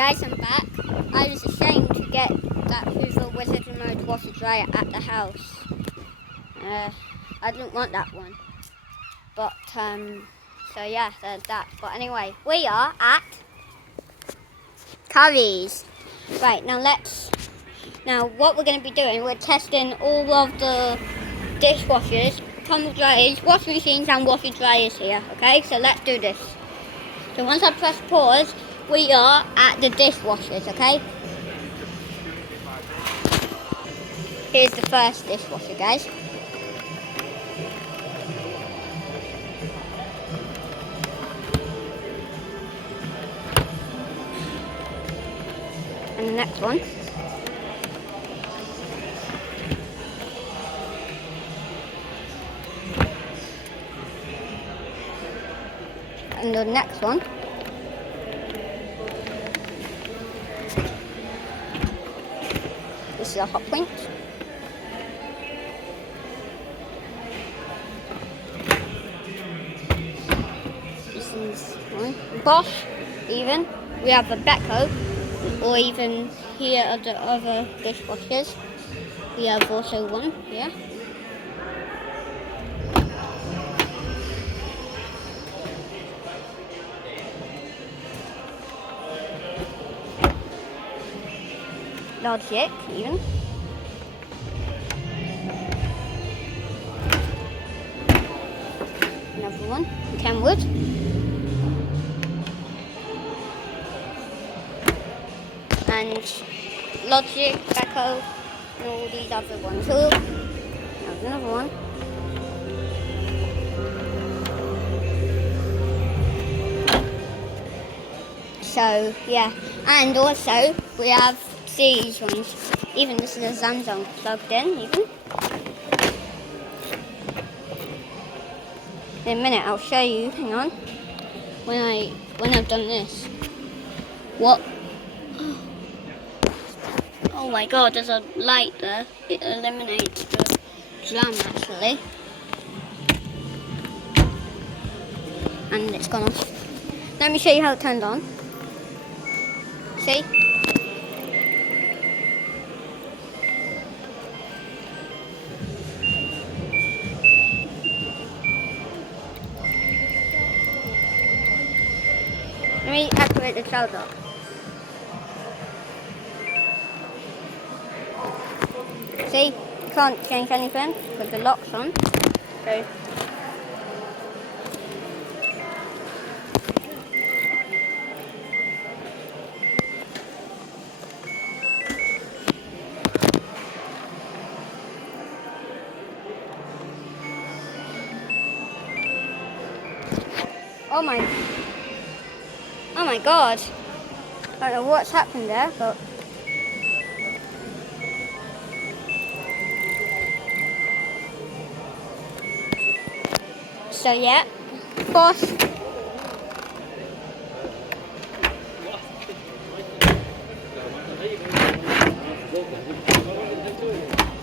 Guys, I'm back. I was ashamed to get that Hoover Wizard Remote washer dryer at the house. I didn't want that one. But, so yeah, there's that. But anyway, we are at Curry's. Right, now what we're going to be doing, we're testing all of the dishwashers, tumble dryers, washing machines and washer dryers here. Okay, so let's do this. So once I press pause, we are at the dishwashers, okay? Here's the first dishwasher, guys. And the next one. And the next one. This is a hot point. This is one. Bosch, even. We have a backhoe, or even here are the other dishwashers. We have also one here. Logic, even. Another one, Kenwood. And Logic, Backhoe, and all these other ones too. There's another one. So yeah, and also we have these ones. Even this is a Samsung plugged in. Even in a minute, I'll show you. Hang on. When I've done this, what? Oh my God! There's a light there. It eliminates the jam actually, and it's gone off. Let me show you how it turned on. See? Let me activate the charger. See? You can't change anything because the lock's on. So Oh my God. I don't know what's happened there, but so yeah. Boss.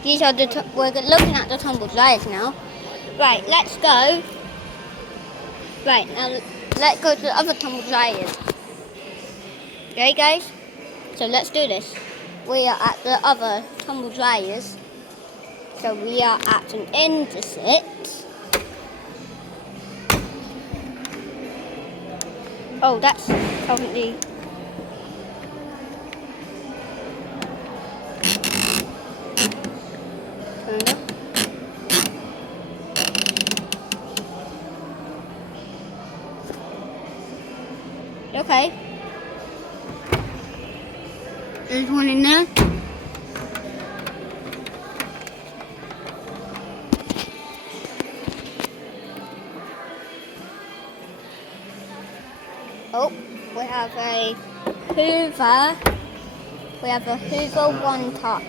These are we're looking at the tumble dryers now. Right, let's go. Right, now let's go to the other tumble dryers. Okay, guys? So let's do this. We are at the other tumble dryers. So we are at an Indesit. Oh, that's currently. Turned up. Okay. There's one in there. Oh, we have a Hoover. We have a Hoover One Touch.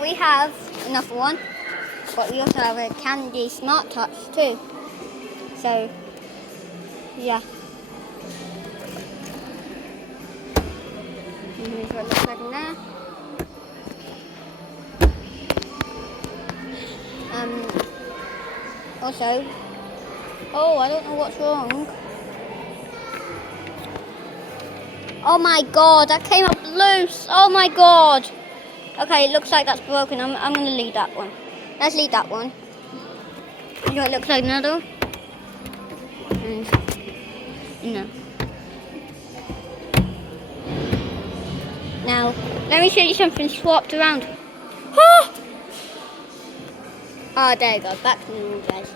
We have another one, but we also have a Candy Smart Touch too. So, yeah. And here's what it looks like in there. Also, Oh, I don't know what's wrong. Oh my god, that came up loose. Oh my god. Okay, it looks like that's broken. I'm gonna leave that one. Let's leave that one. You know, it looks like another. And no. Now, let me show you something swapped around. Oh, there you go. Back to normal, guys.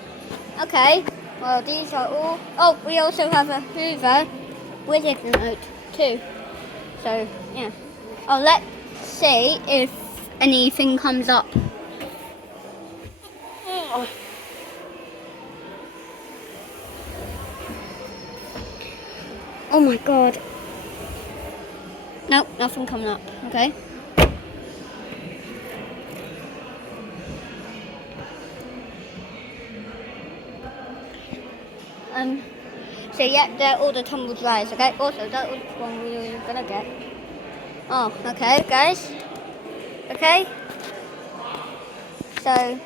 Okay. Well, these are all. Oh, we also have a Hoover with a remote too. So yeah. Oh, let's see if anything comes up. Oh my god. Nope, nothing coming up. Okay. So yeah, they're all the tumble dryers, okay? Also, that was one we were gonna get. Oh, okay, guys. Okay. So,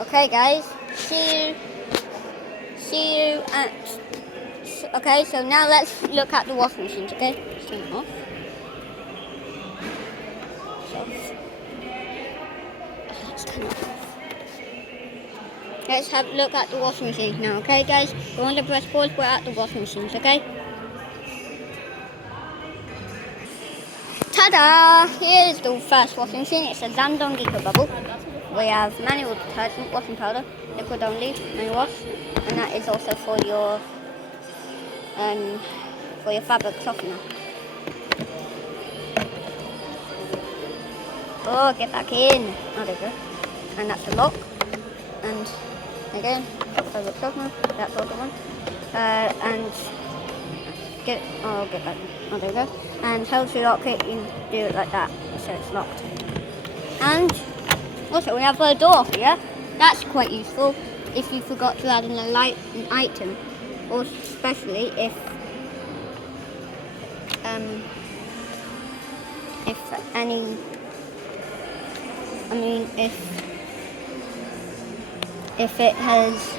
okay, guys. See you at. Okay, so now let's look at the washing machines, okay? Let's turn it off. Let's turn it off. Let's have a look at the washing machines now, okay, guys? You want to press pause, we're at the washing machines, okay? Ta-da! Here's the first washing machine. It's a Zandong Eco Bubble. We have manual detergent, washing powder, liquid only, manual wash, and that is also for your fabric softener. Oh, get back in! Oh, there you go. And that's the lock. And again, fabric softener. That's also one. And get back in. Oh, there you go. And how to lock it, you do it like that, so it's locked. And also we have a door here. That's quite useful if you forgot to add an item, or especially if it has,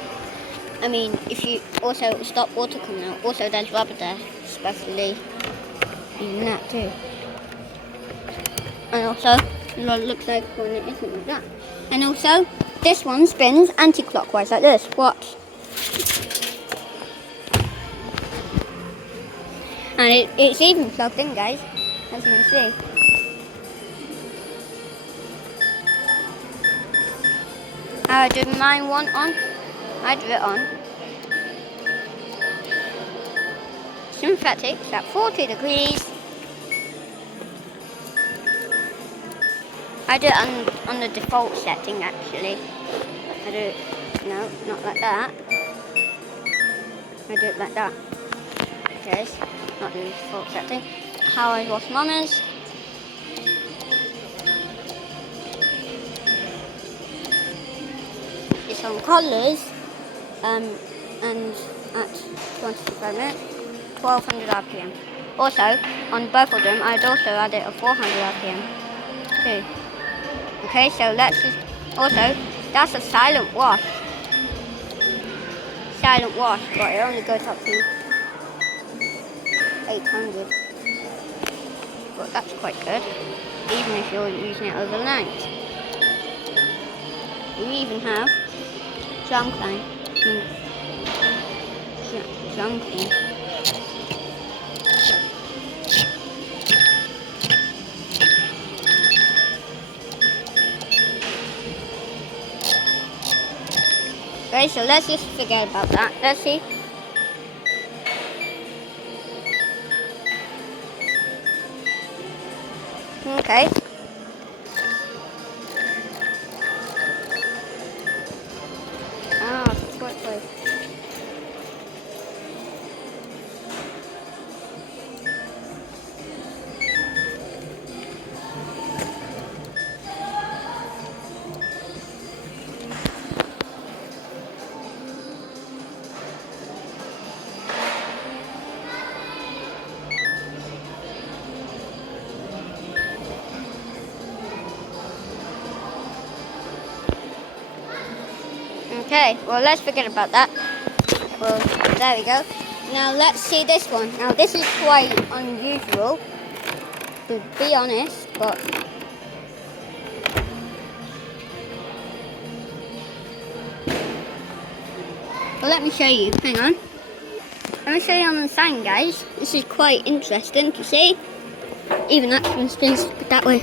if you also stop water coming out. Also, there's rubber there, especially using that too. And also, it looks like when it isn't like that. And also, this one spins anti-clockwise like this. Watch. And it's even plugged in, guys, as you can see. I did mine one on. I did it on. Synthetic, at 40 degrees. I do it on the default setting, actually. I do it, no, not like that. I do it like that. Okay, not the default setting. How I wash mamas. It's on colours, and at 25 minutes, 1200 RPM. Also, on both of them, I'd also added a 400 RPM too. Okay, so let's just, also, that's a silent wash. Silent wash, but it only goes up to 800. But that's quite good, even if you're using it overnight. You even have drum clean. Drum clean. Okay, so let's just forget about that. Let's see. Okay. Ah, quickly. Okay, well let's forget about that. Well, there we go. Now let's see this one. Now this is quite unusual, to be honest, but well, let me show you. Hang on. Let me show you on the sign, guys. This is quite interesting to see. Even that one spins that way.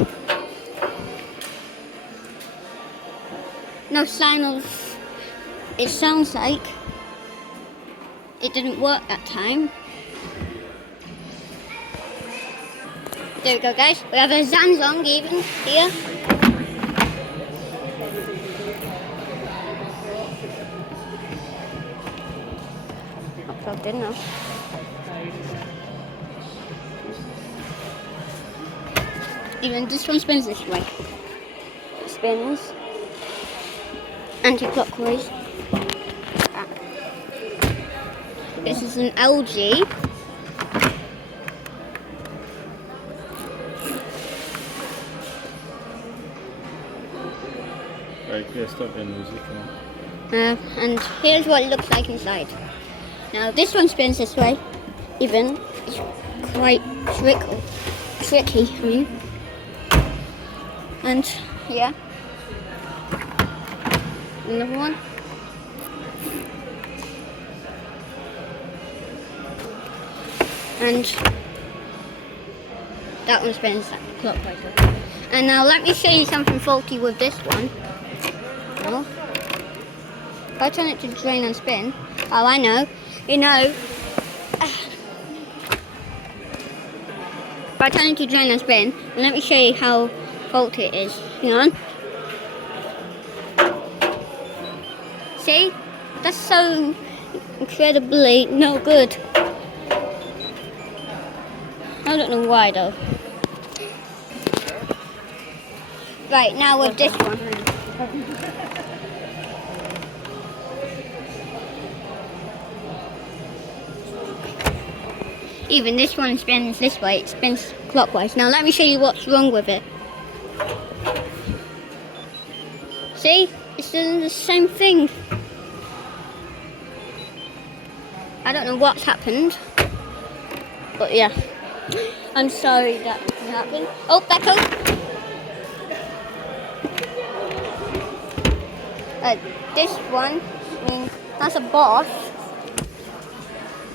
No sign of. It sounds like it didn't work that time. There we go, guys. We have a Samsung even here. Not plugged in now. Even this one spins this way. It spins anti-clockwise. This is an LG. Right, yeah, stop being music. And here's what it looks like inside. Now this one spins this way. Even it's quite tricky. I mean, and yeah, another one. And that one spins clockwise. And now let me show you something faulty with this one. Oh. If I turn it to drain and spin, oh I know, you know. If I turn it to drain and spin, and let me show you how faulty it is. Hang on. See? That's so incredibly no good. I don't know why though. Right, now with this one. Even this one spins this way, it spins clockwise. Now let me show you what's wrong with it. See? It's doing the same thing. I don't know what's happened. But yeah. I'm sorry that happened. Oh, back up. This one, I mean, that's a Bosch.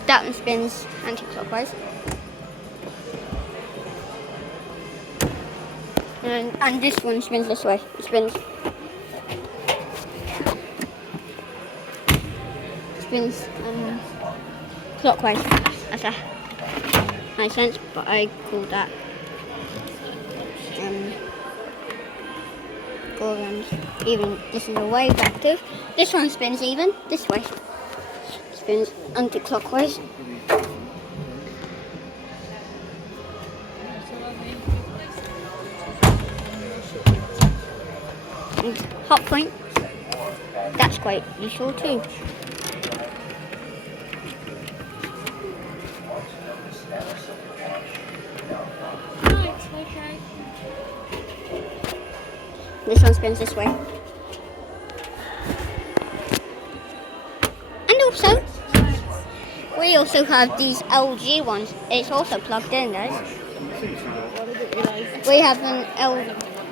That one spins anti-clockwise. And this one spins this way. It spins clockwise. That's a nice sense, but I call that go around. Even this is a wave active. This one spins even this way. Spins anti-clockwise. And hot point. That's quite useful too. This one spins this way. And also, we also have these LG ones. It's also plugged in, guys. We have an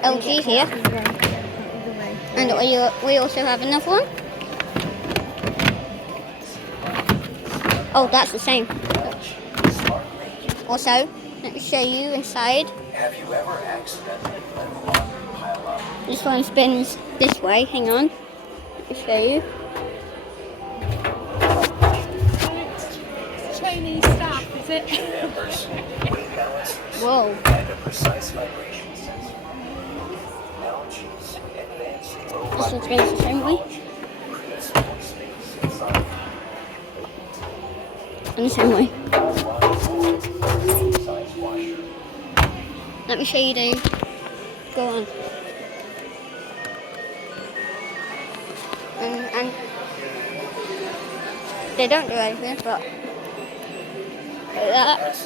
LG here. And we also have another one. Oh, that's the same. Also, let me show you inside. Have you ever accidentally let water pile up? This one spins this way. Hang on. Let me show you. Chinese stuff, is it? Embers, weight balance, Whoa. and a precise vibration sensor. LG's advanced low This one spins the same way. creates more space inside. And the same way. Size washer. Let me show you, Dave. Go on. And they don't do anything, but like that.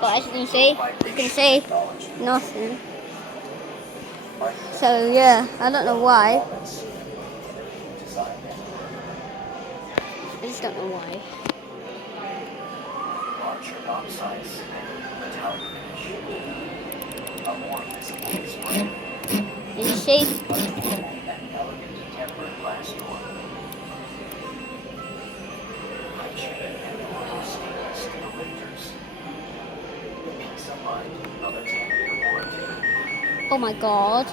But as you can see nothing. So yeah, I don't know why. I just don't know why. Larger oxide cement, metallic finish. A more visible display. Did you see? An elegant tempered glass door. High-tube and durable stainless steel lifters. Peace of mind of a 10-year warranty. Oh my god.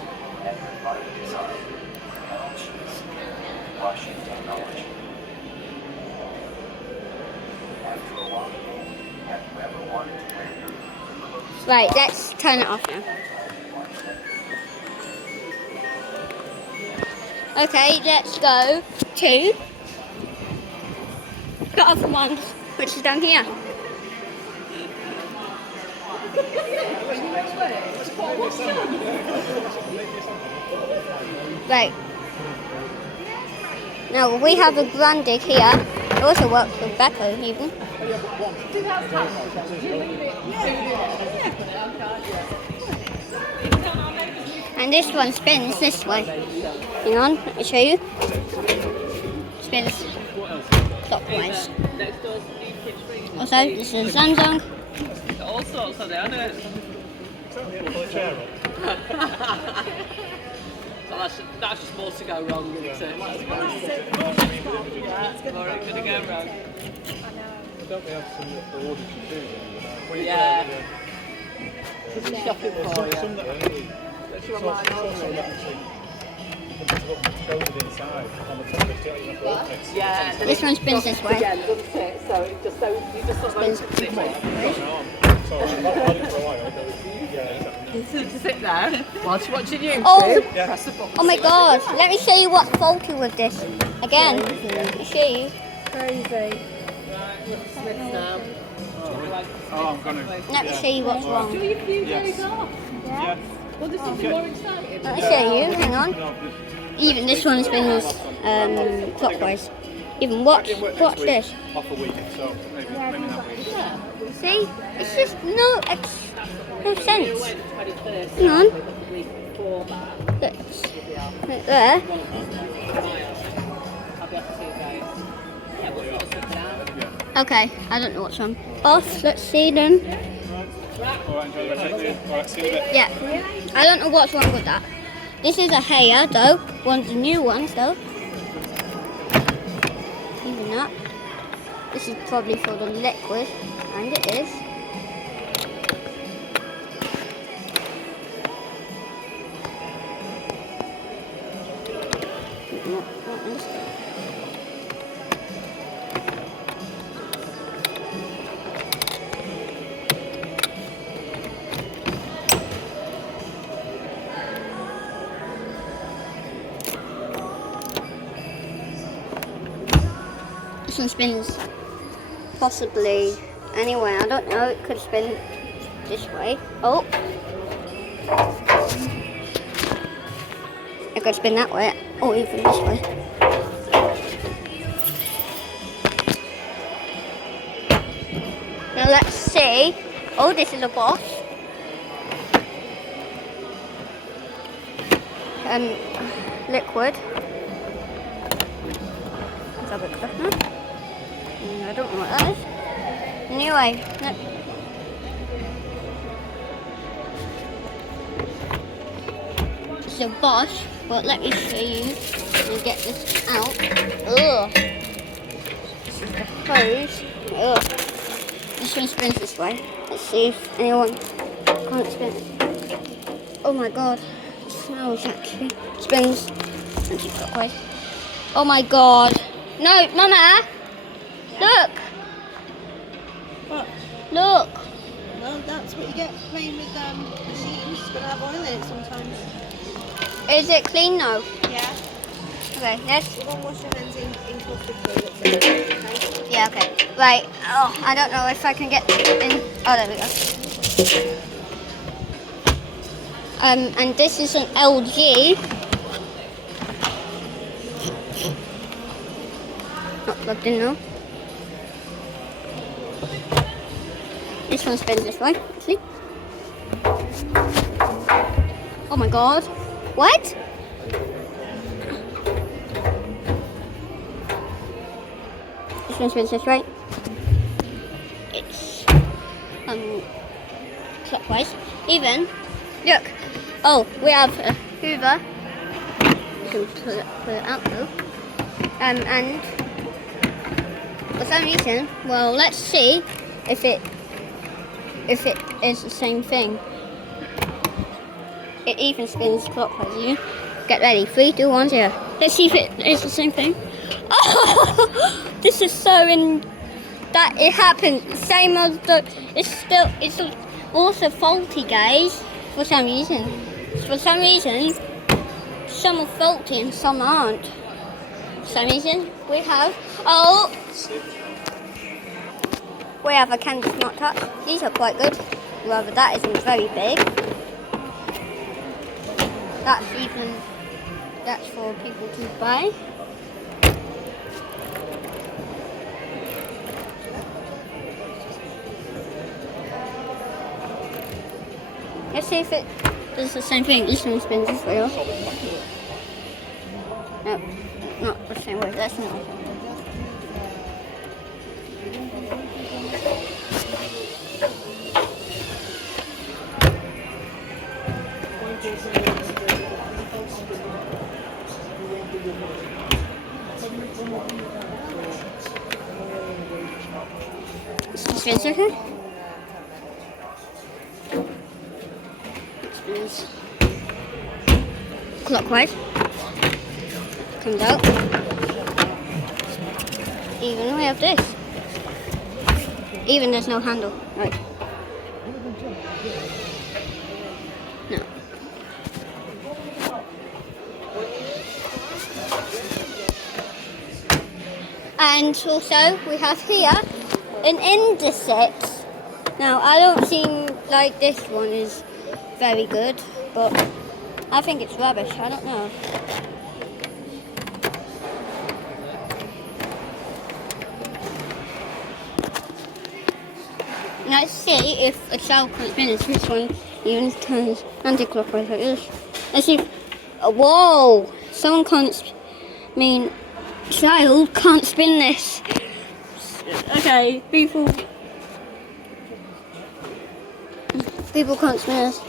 And refined design. Panel cheese. Washing technology. After a long day, have you ever wanted to wear your clothes? Right, let's turn it off now. Okay, let's go to the other one, which is down here. Right. Now we have a grande here. It also works with Becco even. And this one spins this way. Hang on, let me show you. Spins clockwise. Also, this is Samsung. All sorts of there, isn't it? So that's just more to go wrong, isn't it? More it could go wrong. Don't we have some orders to do? Yeah. Shopping for Some you. that actually, some that actually shouldered inside on the top, it's not even a vortex. Yeah. This one spins this way. Again, doesn't it? So it just you just sort of Spins sit this way. So I've had it for a while. Yeah, to sit there whilst you're watching YouTube. Oh! Press the button. Oh my god, let me show you what's faulty with this. Again, let me show you. Crazy. Smith now. Oh, I'm gonna. Let me show you what's wrong. Do your few days off. Yeah. Well, there's something more exciting. Let me show you, hang on. Even this one spins clockwise. Even watch this. Off a week, so maybe that week. See? It's just no sense. Hang on. Look. Look there. Okay, I don't know what's wrong. Off, let's see them. Alright, enjoy the rest of the day. Alright, see you in a bit. Yeah. I don't know what's wrong with that. This is a hair though. One of the new ones though. Even that. This is probably for the liquid. And it is. Not this. This one spins possibly anywhere. I don't know. It could spin this way. Oh. It could spin that way. Or even this way. Now let's see. Oh, this is a boss. Liquid. Let's have a look. I don't know what that is. Anyway, it's a Bosch, but let me show you. I'll get this out. Ugh. This is the hose. Ugh. This one spins this way. Let's see if anyone can't spin it. Oh my god. It smells actually. Spins anti-clockwise. Oh my god. No, Mama! Look! What? Look! Well, that's what you get playing with machines. It's going to have oil in it sometimes. Is it clean now? Yeah. Okay, yes? You won't wash your hands in custard toilets. Okay? Yeah, okay. Right. Oh, I don't know if I can get in. Oh, there we go. And this is an LG. Not plugged in now. This one spins this way, see? Oh my god. What? This one spins this way. It's clockwise. Even. Look. Oh, we have a Hoover. You can pull it out though. And for some reason, well, let's see if it is the same thing. It even spins clockwise. You get ready. 3, 2, 1, 0. Let's see if it is the same thing. Oh, this is so in that it happened. Same as the. It's also faulty, guys. For some reason. Some are faulty and some aren't. For some reason, we have a candy smart touch. These are quite good. Rather, that isn't very big. That's for people to buy. Let's see if it does the same thing. This one spins this way. No, not the same way. That's not. Spins okay? Spins clockwise. Comes out. Even we have this. Even there's no handle. Right. No. And also we have here an index. Now I don't seem like this one is very good, but I think it's rubbish. I don't know. Let's see if a child can't finish this one even turns anti-clockwise like this. Let's see if, whoa! Someone can't, child can't spin this. Okay, people can't spin this.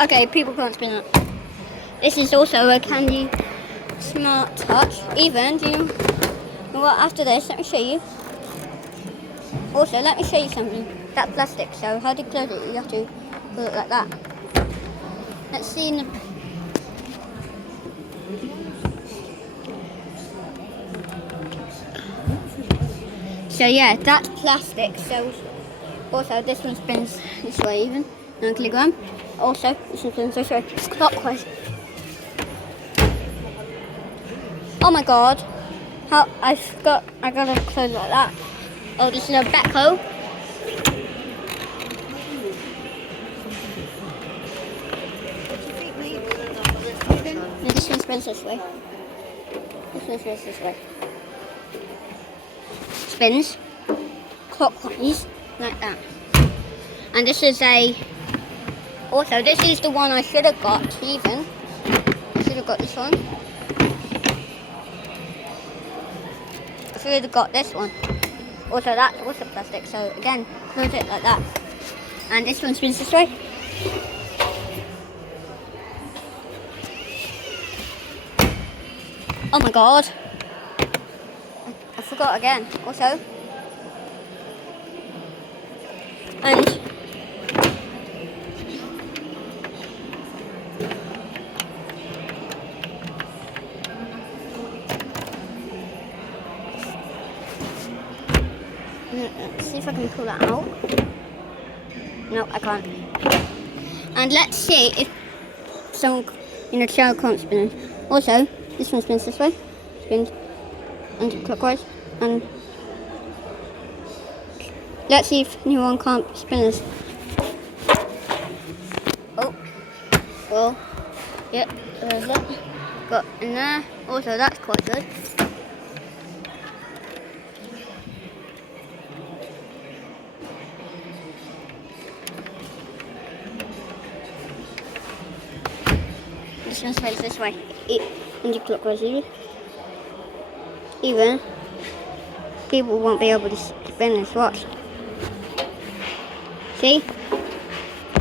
Okay, people can't spin it. This is also a candy smart touch. Even, do you know what, after this, let me show you. Also, let me show you something. That plastic, so how to close it, you have to put it like that. Let's see in the... So yeah, that's plastic, so also this one spins this way even. No kilogram. Also, this one spins this way, clockwise. Oh my god. How I gotta close it like that. Oh, this is a backhoe. And this one spins this way. This one spins this way. Spins clockwise like that. And this is also this is the one I should have got even. I should have got this one. I should have got this one. Also that's also plastic, so again, close it like that. And this one spins this way. Oh my god. I forgot again. Also. And let's see if I can pull that out. No, I can't. And let's see if some child can't spin it. Also, this one spins this way. Spins anti-clockwise. And let's see if anyone can't spin this. Oh, well, yep, there's that. Got in there. Also, that's quite good. this one spins this way. Anti-clockwise even people won't be able to spin this. Watch. See?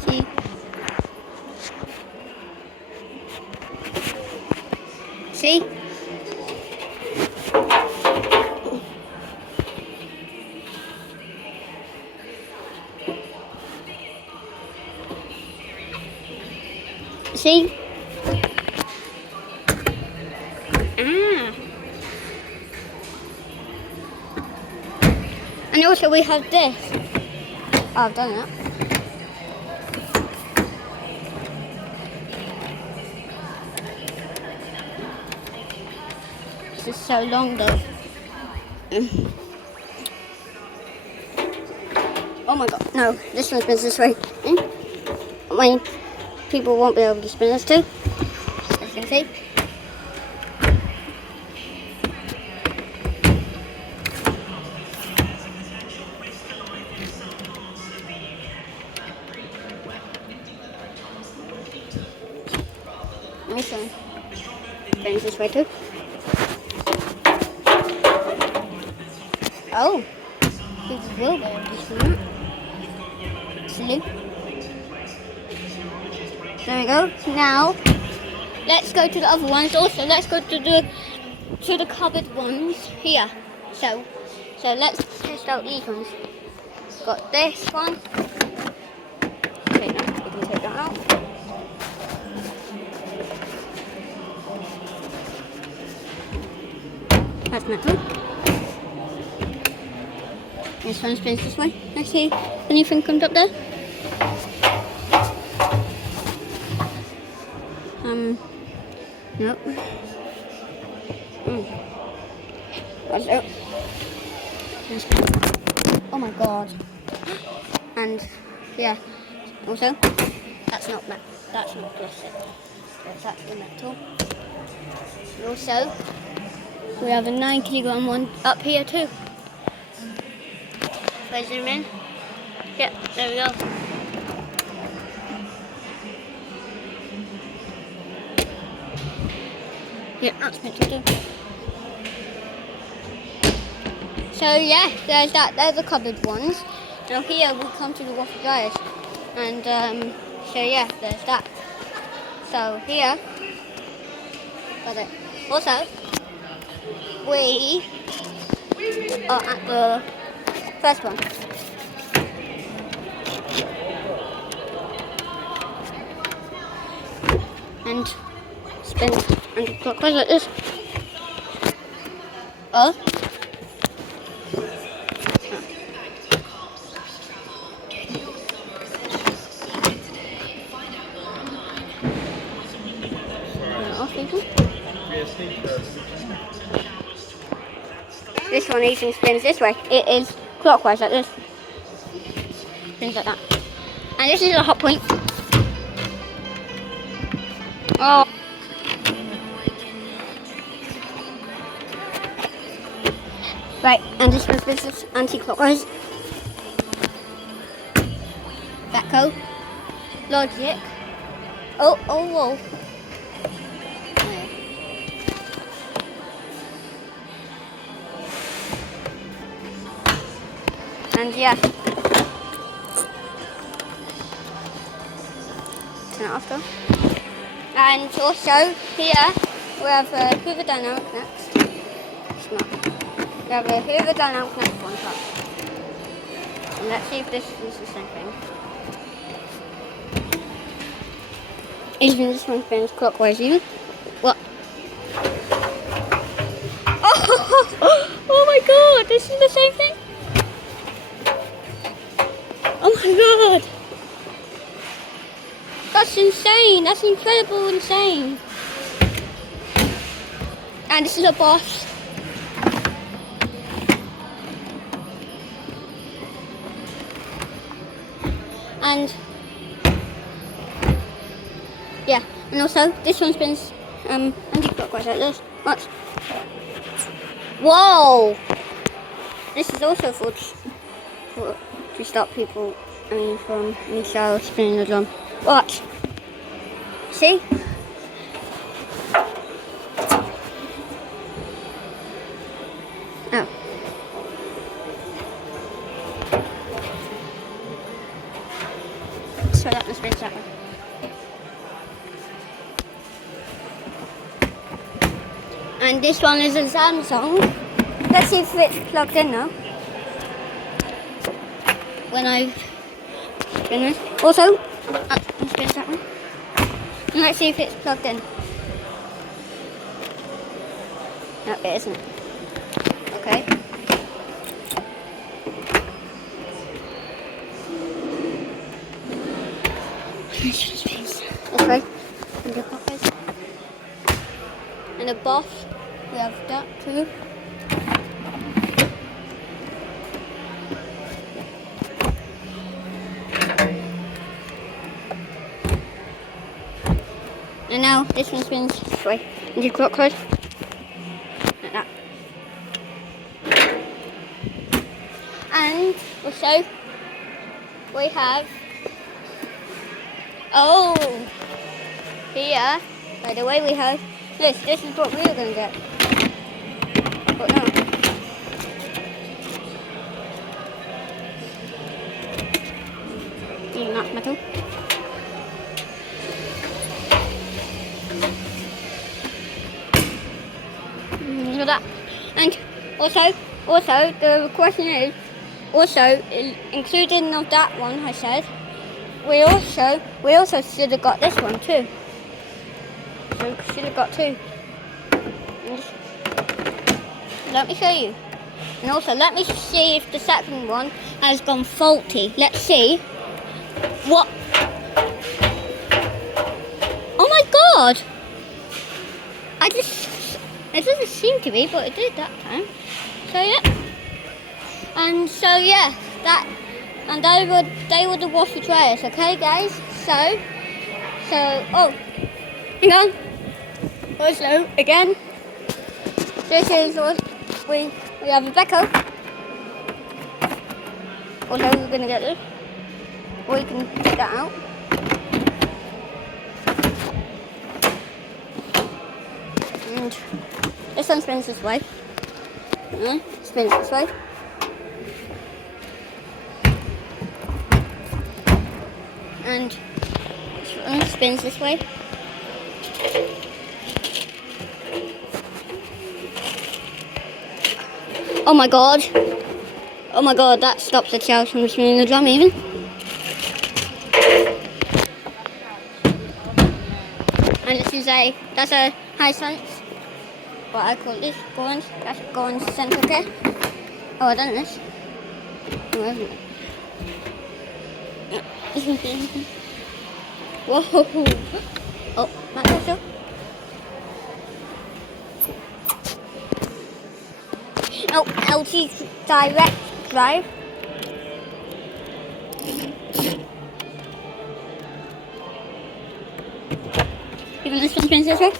See? See? See? And also we have this. Oh, I've done that. This is so long though. Oh my god, no, this one spins this way. When people won't be able to spin this too. As you can see. This one spins this way too. Oh, this will be able to spin it. See? There we go. Now, let's go to the other ones. Also, let's go to the cupboard ones here. So let's test out these ones. Got this one. Okay, now we can take that out. That's metal. This one spins this way. Let's see if anything comes up there. Nope. That's it. Oh my god. And yeah. Also, that's not plastic. It's actually metal. And also, we have a 9 kilogram one up here too. If I zoom in. Yep, there we go. Yeah, that's metal too. So yeah, there's that. There's the cupboard ones. Now here we come to the waffle dryers, and so yeah, there's that. So here, got it. Also, we are at the first one. And spin anti-clockwise like this. Oh. This one even spins this way. It is clockwise like this. Spins like that. And this is a hot point. Oh. Right, and this one spins anti-clockwise. That go. Logic. Oh, whoa. And yeah. Turn it off though. And also here we have a Hoover dynamic next. We have a Hoover dynamic next one top. And let's see if this is the same thing. Even this one spins clockwise even. What? Oh my god, this is the same thing? Oh my god! That's insane! That's incredible insane! And this is a boss. And yeah, and also this one spins anti-clockwise like this. Watch. Whoa! This is also for to stop people, from Michelle spinning the drum. Watch. See? try that one spins that one. And this one is a Samsung. Let's see if it's plugged in now. When I spin this. Also, spin that one. And let's see if it's plugged in. No, it isn't. Okay. Okay. And the pockets. And the boss, we have that too. And now this one spins this way. Into clockwise. Like that. And also we have here, by the way, we have this. This is what we were going to get. But no. Not metal. Look at that. And also, the question is, including of that one, I said, we also should have got this one too. So we should have got two. Let me show you. And also, let me see if the second one has gone faulty. Let's see. What? Oh my god! It doesn't seem to be, but it did that time. So yeah. And so yeah, and they were the washer dryers, okay guys? So oh, hang on. Also, again, this is what we have a Beko. Also, we're gonna get this. Or you can take that out. And this one spins this way. Spins this way. And this one spins this way. Oh my god. Oh my god, that stops the child from spinning the drum even. And this is that's a high sense. What I call this, that's going central care. Oh, I done this. Oh, I haven't. Whoa. Oh, not so. Oh, LT direct drive. Even this one spins this way.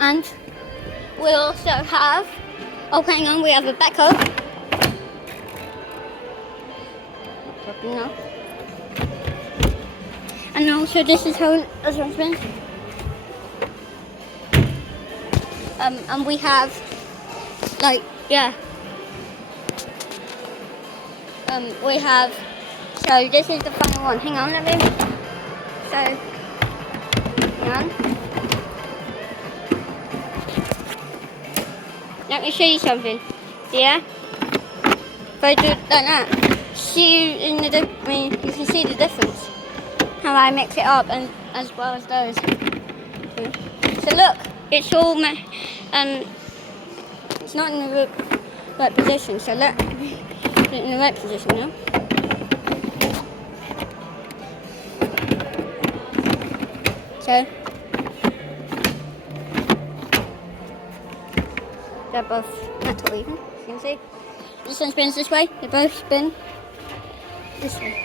And we also have, oh hang on, we have a Beko. No. And also this is how this one spins. And we have, like, yeah. We have, so this is the final one. Hang on, let me, so, hang on. Let me show you something. Yeah? If I do it like that, you can see the difference. How I mix it up and as well as those. So look, it's all it's not in the right position. So look, put it in the right position now. So they're both metal even, you can see. This one spins this way, they both spin this way.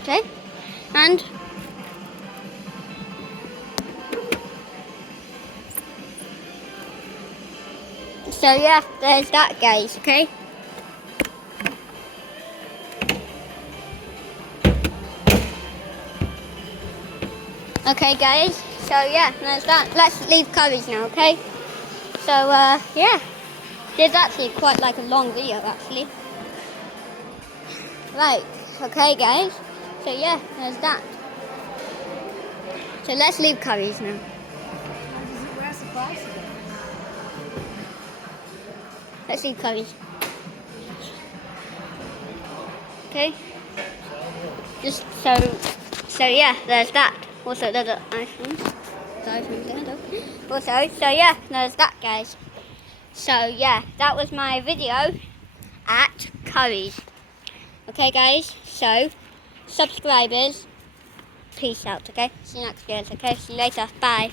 Okay, and so yeah, there's that guys, okay? Okay guys, So yeah, there's that. Let's leave Curry's now, okay? So yeah, there's actually quite like a long video actually. Right, okay guys. So yeah, there's that. So let's leave Curry's now. Where's the price again? Let's leave Curry's. Okay. Just so yeah, there's that. Also there's an iPhone. The iPhone's there though. Also, so yeah, there's that guys. So yeah, that was my video at Curry's. Okay guys, so subscribers, peace out, okay? See you next video, okay? See you later, bye.